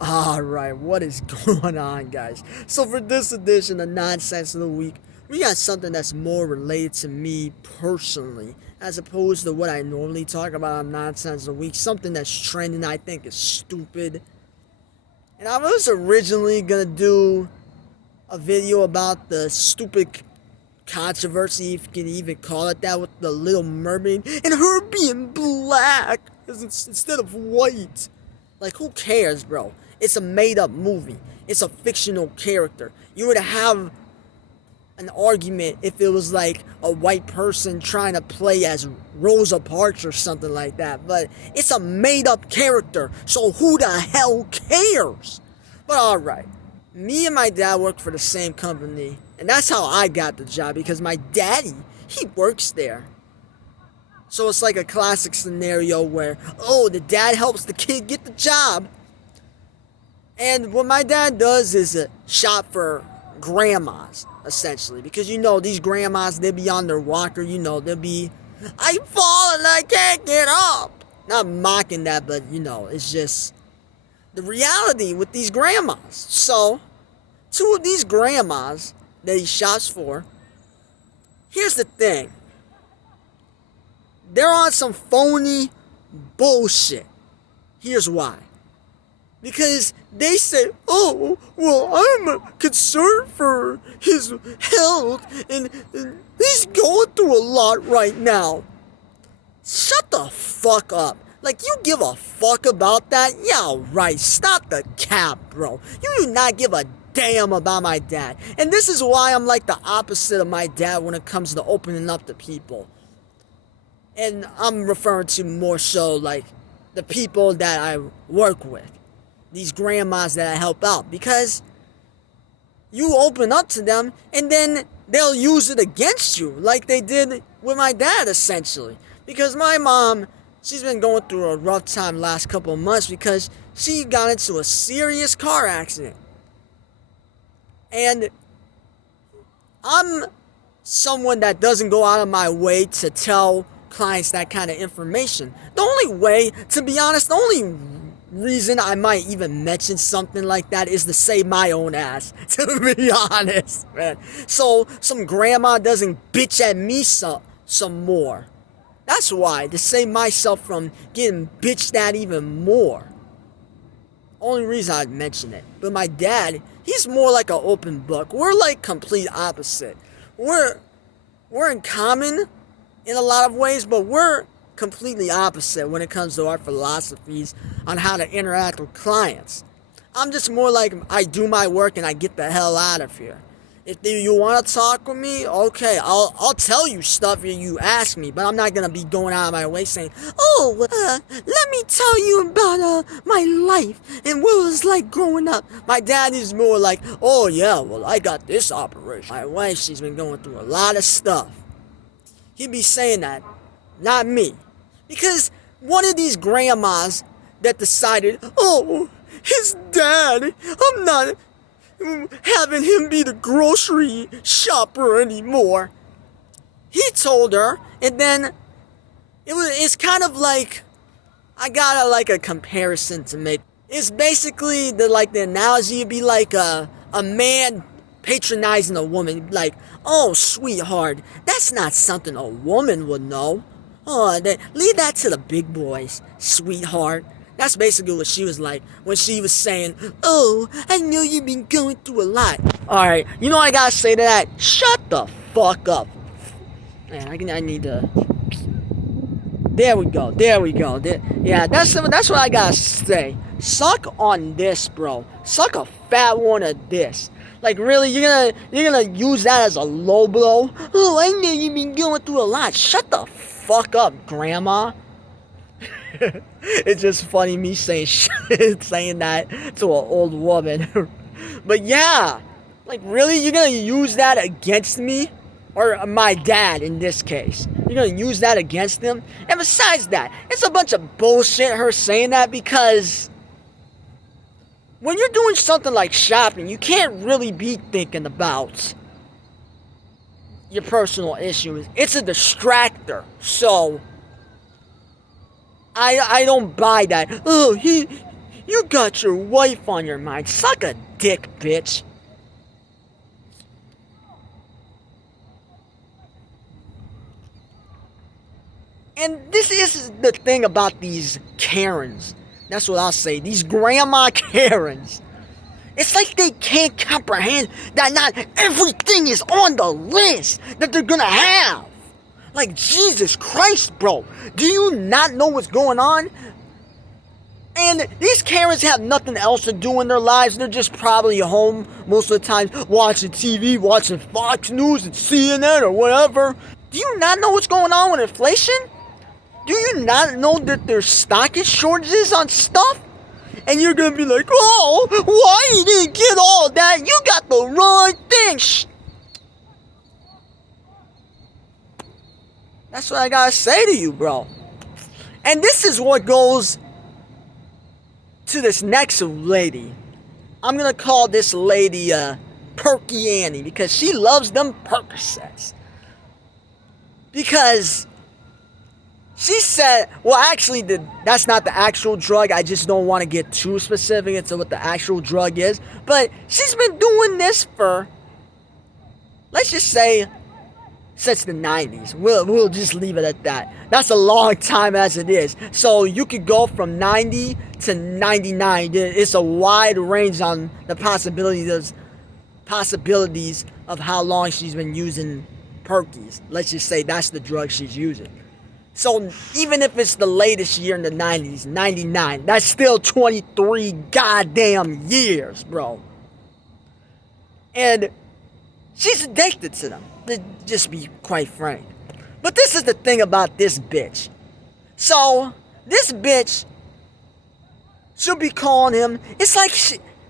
Alright, what is going on, guys? So, for this edition of Nonsense of the Week, we got something that's more related to me personally, as opposed to what I normally talk about on Nonsense of the Week. Something that's trending I think is stupid. And I was originally gonna do a video about the stupid controversy, if you can even call it that, with the Little Mermaid and her being black instead of white. Like, who cares, bro? It's a made-up movie. It's a fictional character. You would have an argument if it was like a white person trying to play as Rosa Parks or something like that. But it's a made-up character, so who the hell cares? But alright, me and my dad work for the same company, and that's how I got the job, because my daddy, he works there. So it's like a classic scenario where, the dad helps the kid get the job. And what my dad does is shop for grandmas, essentially. Because, these grandmas, they be on their walker, they'll be, I'm falling, I can't get up. Not mocking that, but, it's just the reality with these grandmas. So, two of these grandmas that he shops for, here's the thing. They're on some phony bullshit. Here's why. Because they say, I'm concerned for his health, and he's going through a lot right now. Shut the fuck up. Like, you give a fuck about that? Yeah, right. Stop the cap, bro. You do not give a damn about my dad. And this is why I'm like the opposite of my dad when it comes to opening up to people. And I'm referring to more so like the people that I work with. These grandmas that I help out. Because you open up to them and then they'll use it against you. Like they did with my dad, essentially. Because my mom, she's been going through a rough time last couple of months because she got into a serious car accident. And I'm someone that doesn't go out of my way to tell clients that kind of information. The only way, to be honest, the only reason I might even mention something like that is to save my own ass, to be honest, man. So some grandma doesn't bitch at me some more. That's why, to save myself from getting bitched at even more. Only reason I'd mention it. But my dad, he's more like an open book. We're like complete opposite. We're in common in a lot of ways, but we're completely opposite when it comes to our philosophies on how to interact with clients. I'm just more like, I do my work and I get the hell out of here. If you want to talk with me, okay, I'll tell you stuff if you ask me, but I'm not going to be going out of my way saying, let me tell you about my life and what it was like growing up. My dad is more like, I got this operation. My wife, she's been going through a lot of stuff. He'd be saying that, not me. Because one of these grandmas that decided, his dad, I'm not having him be the grocery shopper anymore. He told her, and then it's kind of like, I got a comparison to make. It's basically the analogy would be like a man patronizing a woman, like, oh, sweetheart, that's not something a woman would know. Leave that to the big boys, sweetheart. That's basically what she was like when she was saying, I know you've been going through a lot. Alright, you know what I gotta say to that? Shut the fuck up. Man, I need to... There we go. Yeah, that's what I gotta say. Suck on this, bro. Suck a fat one of this. Like, really, you're gonna use that as a low blow? I know you've been going through a lot. Shut the fuck up, grandma. It's just funny me saying that to an old woman. But yeah, like, really, you're gonna use that against me? Or my dad, in this case. You're gonna use that against him? And besides that, it's a bunch of bullshit her saying that, because when you're doing something like shopping, you can't really be thinking about your personal issues. It's a distractor. So I don't buy that. You got your wife on your mind. Suck a dick, bitch. And this is the thing about these Karens. That's what I'll say. These grandma Karens. It's like they can't comprehend that not everything is on the list that they're gonna have. Like, Jesus Christ, bro. Do you not know what's going on? And these Karens have nothing else to do in their lives. They're just probably home most of the time watching TV, watching Fox News and CNN or whatever. Do you not know what's going on with inflation? Do you not know that there's stocking shortages on stuff? And you're gonna be like, oh, why you didn't get all that? You got the wrong thing. That's what I gotta say to you, bro. And this is what goes to this next lady. I'm gonna call this lady Perky Annie because she loves them Percocets. Because she said, well, actually, that's not the actual drug. I just don't want to get too specific into what the actual drug is. But she's been doing this for, let's just say, since the 90s. We'll just leave it at that. That's a long time as it is. So you could go from 90 to 99. It's a wide range on the possibilities of how long she's been using Perkies. Let's just say that's the drug she's using. So even if it's the latest year in the 90s, 99, that's still 23 goddamn years, bro. And she's addicted to them, to just be quite frank. But this is the thing about this bitch. So, this bitch, she'll be calling him, it's like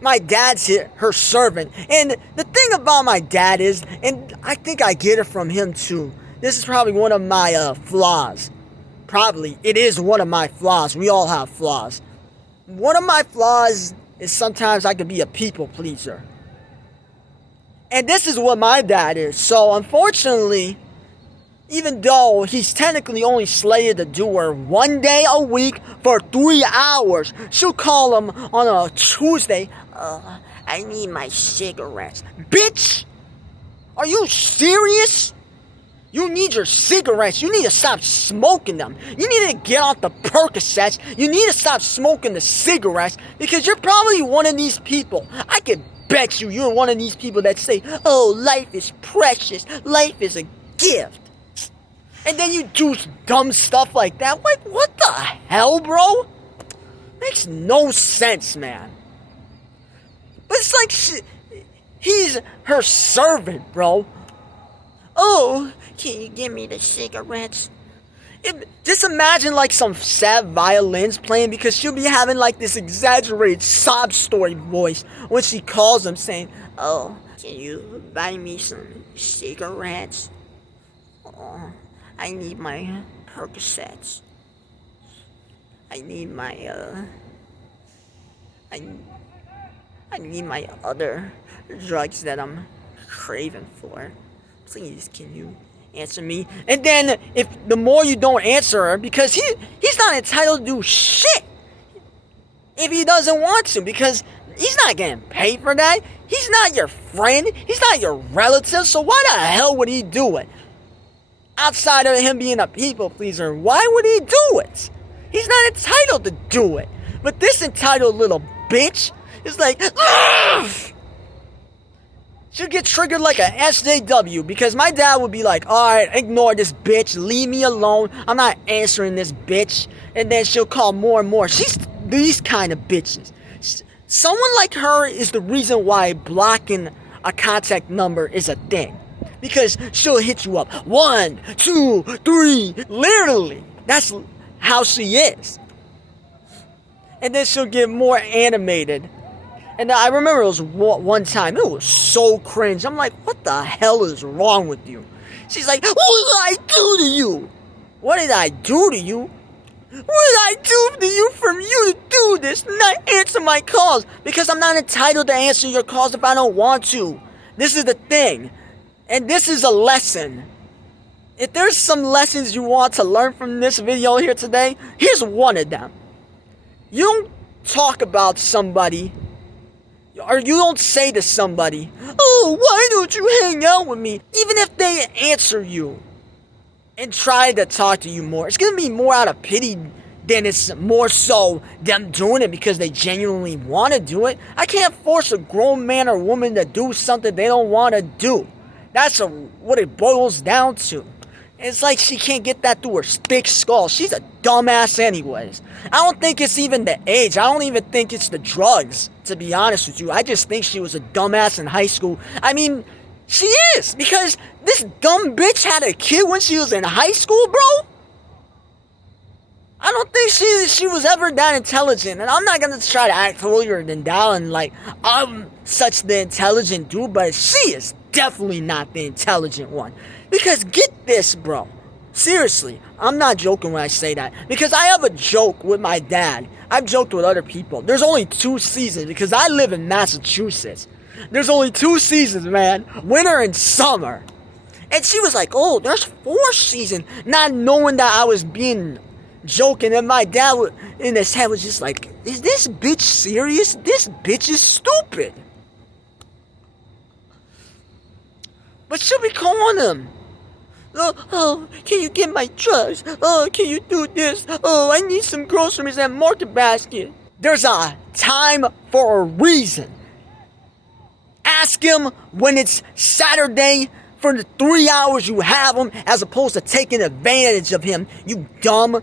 my dad's her servant. And the thing about my dad is, and I think I get it from him too, this is probably one of my flaws. Probably, it is one of my flaws. We all have flaws. One of my flaws is sometimes I can be a people pleaser. And this is what my dad is. So, unfortunately, even though he's technically only slated to do her 1 day a week for 3 hours, she'll call him on a Tuesday. I need my cigarettes. Bitch! Are you serious? You need your cigarettes. You need to stop smoking them. You need to get off the Percocets. You need to stop smoking the cigarettes because you're probably one of these people. I can bet you're one of these people that say, oh, life is precious. Life is a gift. And then you do dumb stuff like that. Like, what the hell, bro? Makes no sense, man. But it's like he's her servant, bro. Oh, can you give me the cigarettes? Just imagine like some sad violins playing because she'll be having like this exaggerated sob story voice when she calls him saying, oh, can you buy me some cigarettes? Oh, I need my Percocets. I need my, I need my other drugs that I'm craving for. Please, can you answer me? And then, if the more you don't answer her, because he's not entitled to do shit if he doesn't want to, because he's not getting paid for that. He's not your friend. He's not your relative. So why the hell would he do it? Outside of him being a people pleaser, why would he do it? He's not entitled to do it. But this entitled little bitch is like, ugh! She'll get triggered like a SJW because my dad would be like, alright, ignore this bitch, leave me alone, I'm not answering this bitch. And then she'll call more and more. She's these kind of bitches. Someone like her is the reason why blocking a contact number is a thing. Because she'll hit you up 1, 2, 3, literally. That's how she is. And then she'll get more animated. And I remember it was one time, it was so cringe. I'm like, what the hell is wrong with you? She's like, what did I do to you? What did I do to you? What did I do to you for you to do this? Not answer my calls. Because I'm not entitled to answer your calls if I don't want to. This is the thing. And this is a lesson. If there's some lessons you want to learn from this video here today, here's one of them. You don't talk about somebody, or you don't say to somebody, oh, why don't you hang out with me? Even if they answer you and try to talk to you more, it's going to be more out of pity than it's more so them doing it because they genuinely want to do it. I can't force a grown man or woman to do something they don't want to do. That's what it boils down to. It's like she can't get that through her thick skull. She's a dumbass anyways. I don't think it's even the age. I don't even think it's the drugs, to be honest with you. I just think she was a dumbass in high school. I mean, she is, because this dumb bitch had a kid when she was in high school, bro. I don't think she was ever that intelligent. And I'm not going to try to act holier than thou and like I'm such the intelligent dude, but she is definitely not the intelligent one. Because get this, bro. Seriously, I'm not joking when I say that. Because I have a joke with my dad. I've joked with other people. There's only 2 seasons because I live in Massachusetts. There's only 2 seasons, man. Winter and summer. And she was like, oh, there's 4 seasons. Not knowing that I was being joking. And my dad in his head was just like, is this bitch serious? This bitch is stupid. But she'll be calling him. Oh, can you get my drugs? Oh, can you do this? Oh, I need some groceries at Market Basket. There's a time for a reason. Ask him when it's Saturday for the 3 hours you have him, as opposed to taking advantage of him, you dumb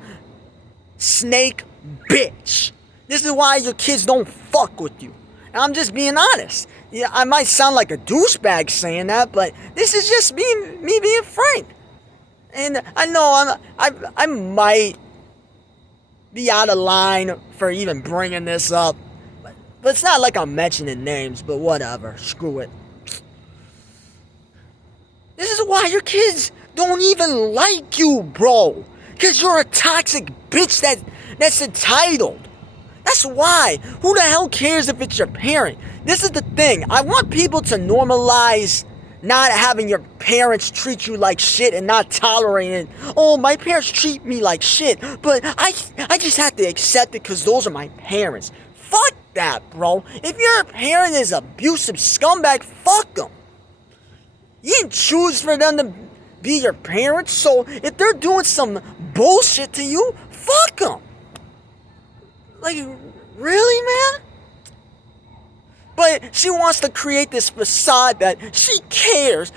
snake bitch. This is why your kids don't fuck with you. And I'm just being honest. Yeah, I might sound like a douchebag saying that, but this is just me being frank. And I know I might be out of line for even bringing this up, but it's not like I'm mentioning names, but whatever, screw it. This is why your kids don't even like you, bro. Because you're a toxic bitch that's entitled. That's why. Who the hell cares if it's your parent? This is the thing. I want people to normalize not having your parents treat you like shit and not tolerating it. Oh, my parents treat me like shit, but I just have to accept it because those are my parents. Fuck that, bro. If your parent is abusive scumbag, fuck them. You didn't choose for them to be your parents, so if they're doing some bullshit to you, fuck them. Like, really, man? But she wants to create this facade that she cares.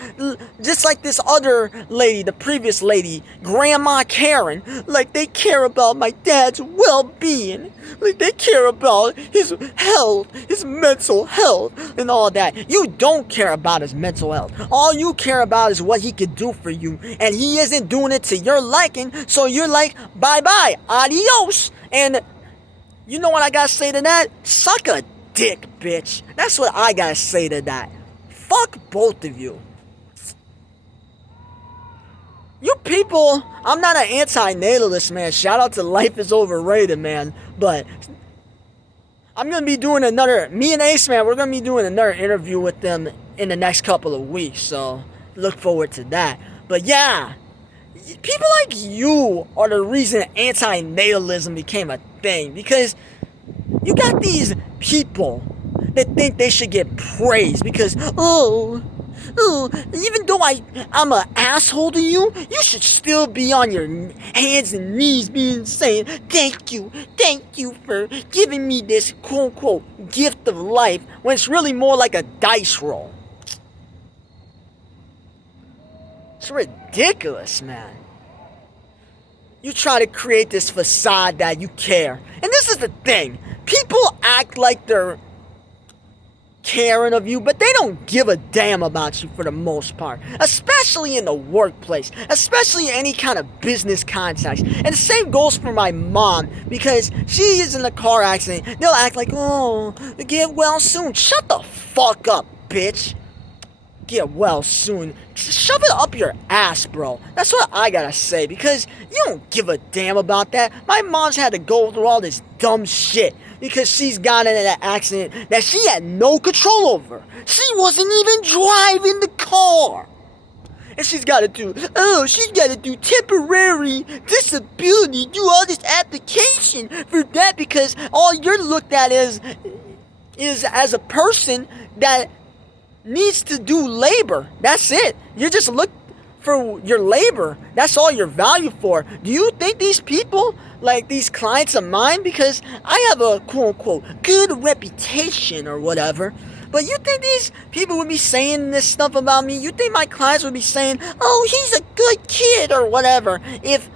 Just like this other lady, the previous lady, Grandma Karen. Like, they care about my dad's well-being. Like, they care about his health, his mental health, and all that. You don't care about his mental health. All you care about is what he could do for you. And he isn't doing it to your liking, so you're like, bye-bye, adios. And you know what I gotta say to that? Suck a dick, bitch. That's what I gotta say to that. Fuck both of you. You people, I'm not an anti-natalist, man. Shout out to Life is Overrated, man. But I'm gonna be doing me and Ace, man, we're gonna be doing another interview with them in the next couple of weeks. So look forward to that. But yeah, people like you are the reason anti-natalism became a thing. Because you got these people that think they should get praise because, even though I'm an asshole to you, you should still be on your hands and knees saying, thank you for giving me this quote-unquote gift of life, when it's really more like a dice roll. It's ridiculous, man. You try to create this facade that you care. And this is the thing. People act like they're caring of you, but they don't give a damn about you for the most part. Especially in the workplace. Especially any kind of business context. And the same goes for my mom, because she is in a car accident. They'll act like, oh, get well soon. Shut the fuck up, bitch. Get well soon. Shove it up your ass, bro. That's what I gotta say, because you don't give a damn about that. My mom's had to go through all this dumb shit because she's got in an accident that she had no control over. She wasn't even driving the car. And she's gotta do temporary disability, do all this application for that because all you're looked at is as a person that needs to do labor. That's it. You're just looked for your labor. That's all you're valued for. Do you think these people, like these clients of mine, because I have a quote-unquote good reputation or whatever, but you think these people would be saying this stuff about me? You think my clients would be saying, oh, he's a good kid or whatever, if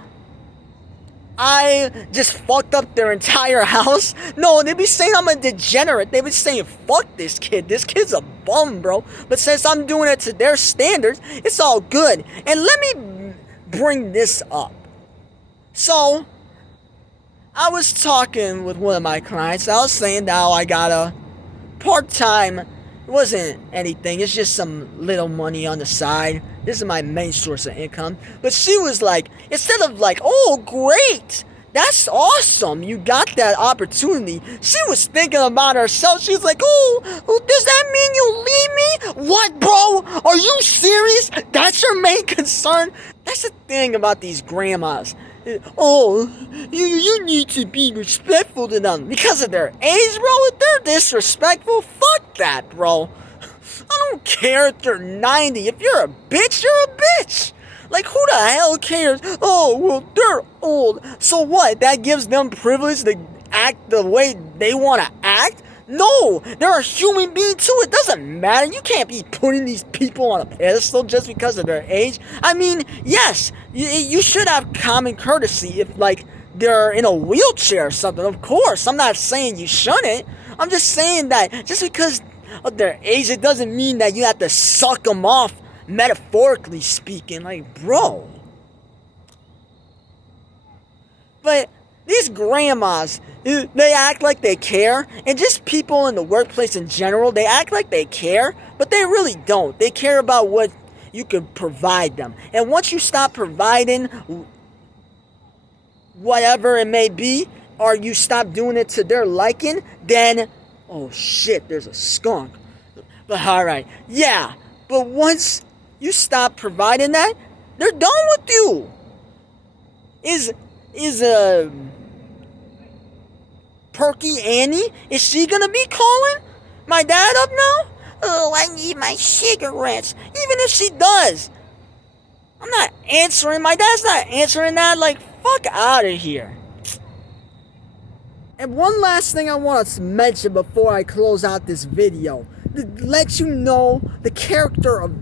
I just fucked up their entire house? No, they'd be saying I'm a degenerate. They'd be saying, fuck this kid. This kid's a bum, bro. But since I'm doing it to their standards, it's all good. And let me bring this up. So, I was talking with one of my clients. I was saying now I got a part-time. It wasn't anything. It's just some little money on the side. This is my main source of income. But she was like, instead of like, oh, great, that's awesome, you got that opportunity, she was thinking about herself. She was like, oh, does that mean you leave me? What, bro? Are you serious? That's your main concern? That's the thing about these grandmas. Oh, you need to be respectful to them because of their age, bro. If they're disrespectful, fuck that, bro. I don't care if they're 90. If you're a bitch, you're a bitch. Like, who the hell cares? Oh, well, they're old. So what? That gives them privilege to act the way they want to act? No, they're a human being too. It doesn't matter. You can't be putting these people on a pedestal just because of their age. I mean, yes, you should have common courtesy if, like, they're in a wheelchair or something. Of course, I'm not saying you shouldn't. I'm just saying that just because of their age, it doesn't mean that you have to suck them off, metaphorically speaking. Like, bro. But these grandmas, they act like they care. And just people in the workplace in general, they act like they care, but they really don't. They care about what you can provide them. And once you stop providing whatever it may be, or you stop doing it to their liking, then, oh shit, there's a skunk. But alright, yeah. But once you stop providing that, they're done with you. Is Perky Annie, is she gonna be calling my dad up now? Oh, I need my cigarettes. Even if she does, I'm not answering. My dad's not answering that. Like, fuck out of here. And one last thing I want to mention before I close out this video, to let you know the character of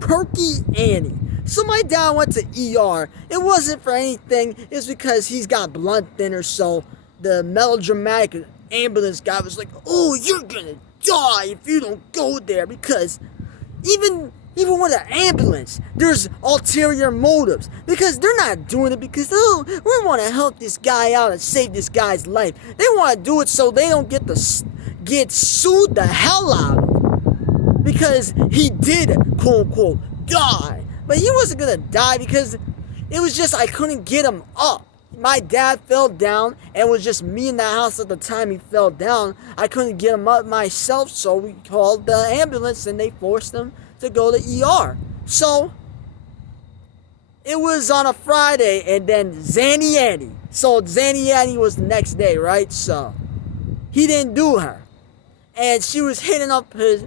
Perky Annie. So my dad went to ER. It wasn't for anything. It's because he's got blood thinner. So the melodramatic ambulance guy was like, oh, you're gonna die if you don't go there. Because even with an ambulance, there's ulterior motives. Because they're not doing it because, oh, we want to help this guy out and save this guy's life. They want to do it so they don't get sued the hell out of. Because he did, quote unquote, die. But he wasn't gonna die because it was just I couldn't get him up. My dad fell down and it was just me in the house at the time he fell down. I couldn't get him up myself, so we called the ambulance and they forced him to go to ER. So it was on a Friday, and then Zanny Annie. So Zanny Annie was the next day, right? So he didn't do her. And she was hitting up his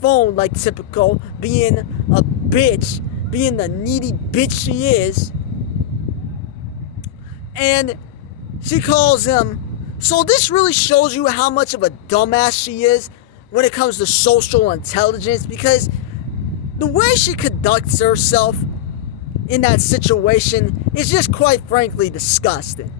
phone like typical, being a bitch, being the needy bitch she is. And she calls him. So this really shows you how much of a dumbass she is when it comes to social intelligence, because the way she conducts herself in that situation is just quite frankly disgusting.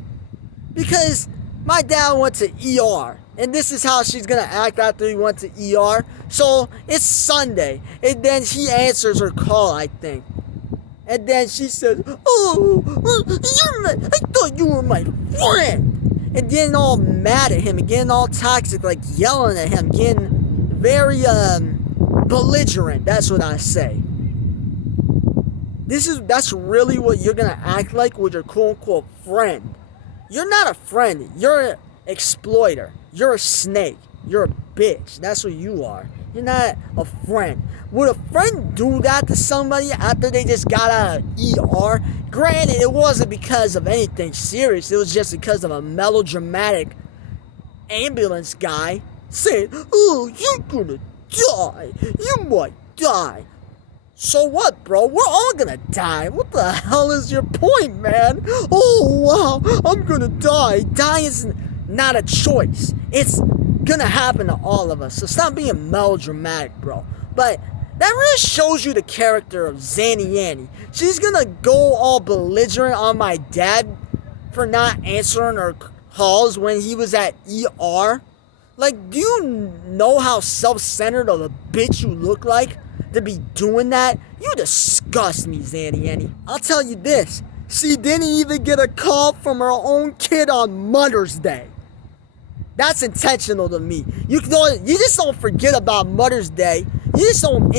Because my dad went to ER, and this is how she's gonna act after he went to ER. So it's Sunday, and then she answers her call, I think. And then she says, oh, I thought you were my friend. And getting all mad at him, and getting all toxic, like yelling at him, getting very belligerent. That's what I say. That's really what you're gonna act like with your quote unquote friend. You're not a friend. You're an exploiter. You're a snake. You're a bitch. That's what you are. You're not a friend. Would a friend do that to somebody after they just got out of ER? Granted, it wasn't because of anything serious. It was just because of a melodramatic ambulance guy saying, "Oh, you're gonna die. You might die." So what, bro? We're all gonna die. What the hell is your point, man? Oh, wow, I'm gonna die. Dying is not a choice. It's gonna happen to all of us. So stop being melodramatic, bro. But that really shows you the character of Zanny Annie. She's gonna go all belligerent on my dad for not answering her calls when he was at ER. Like, do you know how self-centered of a bitch you look like to be doing that? You disgust me, Zanny Annie. I'll tell you this. She didn't even get a call from her own kid on Mother's Day. That's intentional to me. You just don't forget about Mother's Day. You just don't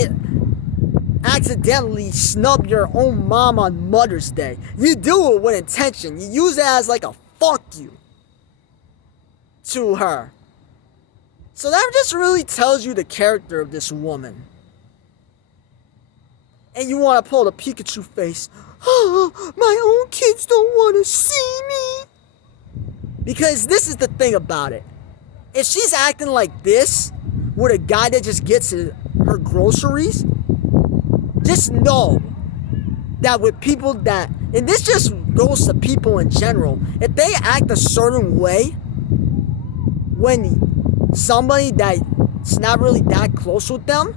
accidentally snub your own mom on Mother's Day. You do it with intention. You use it as like a fuck you to her. So that just really tells you the character of this woman. And you want to pull the Pikachu face. Oh, my own kids don't want to see me. Because this is the thing about it. If she's acting like this with a guy that just gets her groceries, just know that with people that, and this just goes to people in general, if they act a certain way when somebody that's not really that close with them,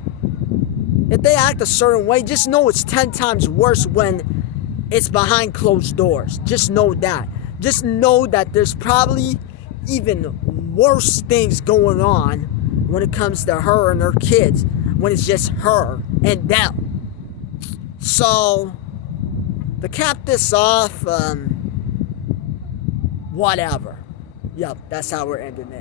if they act a certain way, just know it's 10 times worse when it's behind closed doors. Just know that. Just know that there's probably even worse things going on when it comes to her and her kids, when it's just her and them. So, to cap this off, whatever. Yep, that's how we're ending it.